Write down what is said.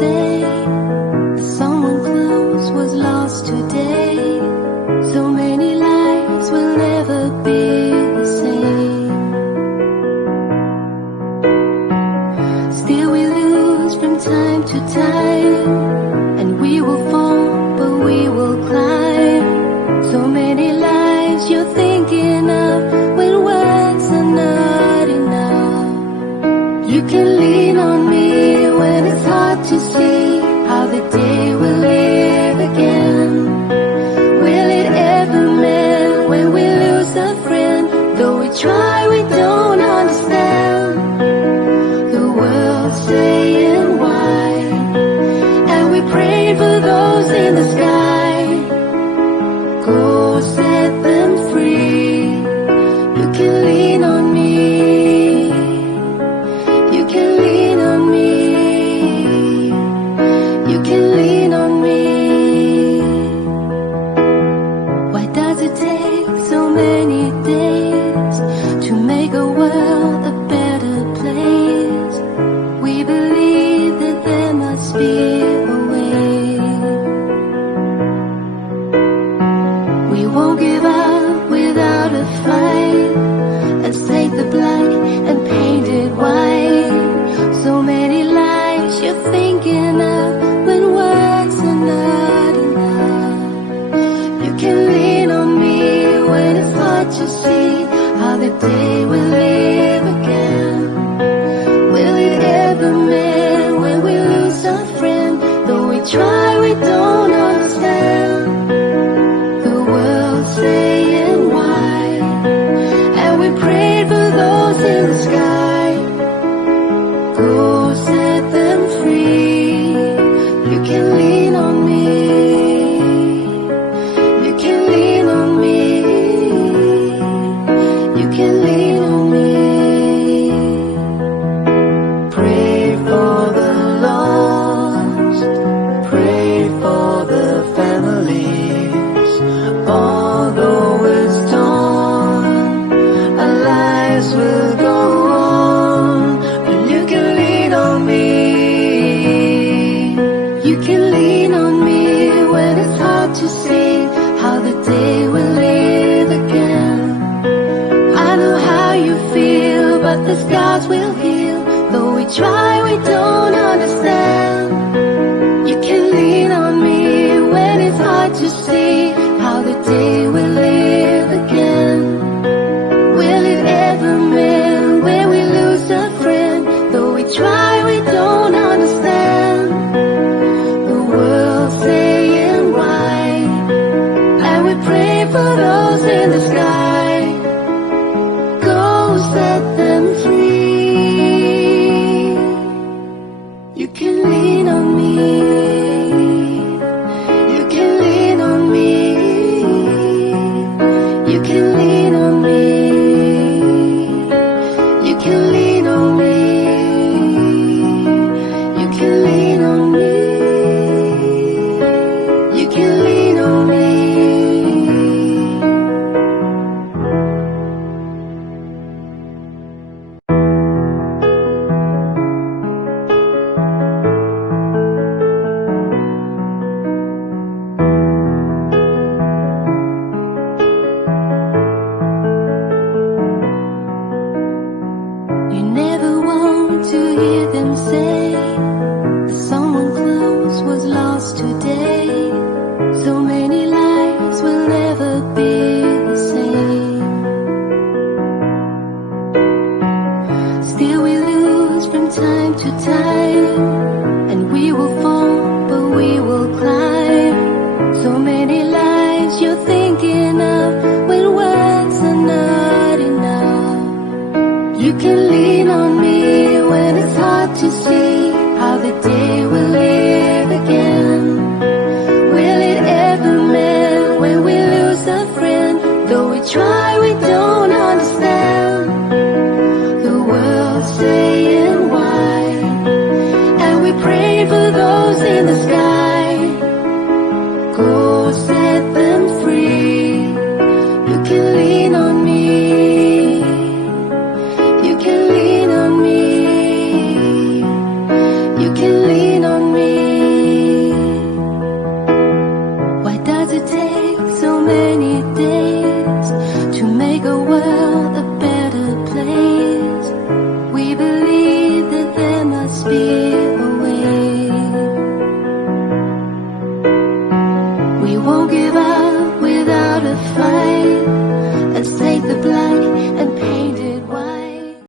say that someone close was lost today. So many lives will never be the same. Still we lose from time to time, and we will fall, but we will climb. So many lives you're thinking of when words are not enough. You can lean on me when it's hard to see how the day will live again. Will it ever mend when we lose a friend? Though we try, we don't understand. The world's saying why, and we pray for those in the sky. Go set them free. You can lean on me. You can lean on me. You can lean on me. Why does it take so many days to make a world a better place? We believe that there must be a way. We won't give up without a fight. Let's take the black and paint it white. So many lives you're thinking of when words are not enough. You can lean on me when it's hard to see how the day will live again. Will it ever mend when we lose a friend? Though we try, we don't understand. The world's saying why, and we pray for those in the sky. Go set them free. You can lean on me. You can lean on me. You can lean on me. Pray for the lost. Pray for the families. Although it's torn, our lives will go on. But you can lean on me. You can lean on me when it's hard to see how the day will live again. I know how you feel, but the scars will heal. Though we try, we don't understand. You can lean on me when it's hard to see how the day will live again. Will it ever mend when we lose a friend? Though we try, we don't understand. The world's saying why, and we pray for those in the sky. Go set them free. You can lean on me. You can lean on me. You can lean on me. You can lean on me. You can lean on me. You can lean on me. You never want to hear them say that someone close was lost today. So many lives will never be the same. Still we lose from time to time, and we will fall, but we will climb. So many lives you're thinking of when words are not enough. You can lean on me when it's hard to see how the day will live again. Will it ever mend when we lose a friend? Though we try, we don't understand. The world's saying why, and we Why does it take so many days